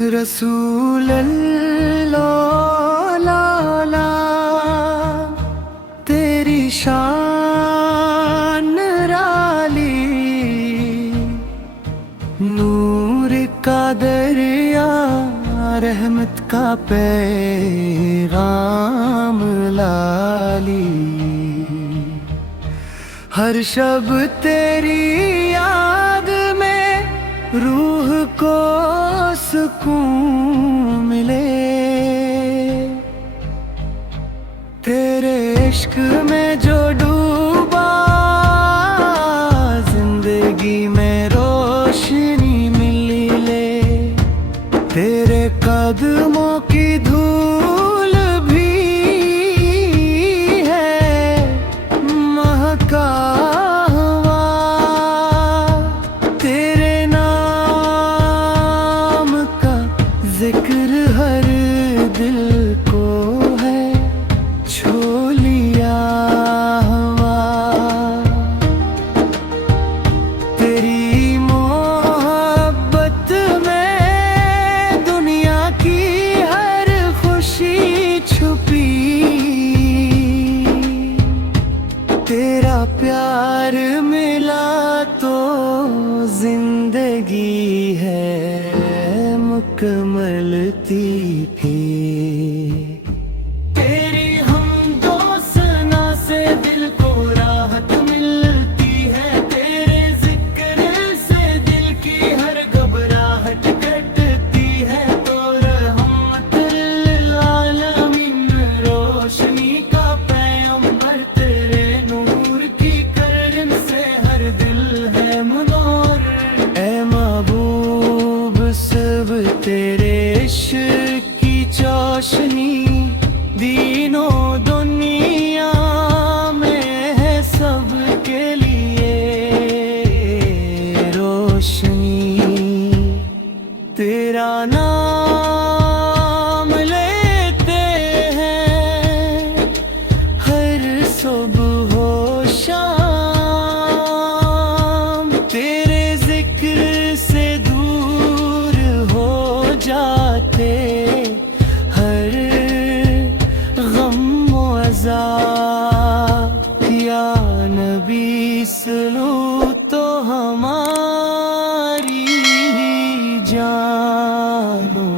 रसूल अल्लाह ला तेरी शान निराली, नूर का दरिया रहमत का पैगाम लाली। हर शब तेरी याद में रूह को सुकून मिले, तेरे इश्क में जो डूबा जिंदगी में रोशनी मिले। तेरे कदमों की धूल भी है महका हुआ, तेरे नाम का जिक्र हर दिल को है छू लिया हुआ। तेरी मोहब्बत में दुनिया की हर खुशी छुपी, तेरा प्यार मिला तो जिंदगी है मुकम्मल थी। तेरी हमदो सना से दिल को राहत मिलती है, तेरे जिक्र से दिल की हर घबराहट कटती है। तो रहमत लिल आलमीन रोशनी का पैगंबर, तेरे नूर की किरण से हर दिल है मनोर। ए महबूब सब तेरे इश्क की चौशनी, दीनों दुनिया में है सबके लिए रोशनी। तेरा नाम लेते हैं हर सुबह हो शाम, तेरे जिक्र से दूर हो जाते हर गम व अज़ा। या नबी सुनो तो हमारी जानो।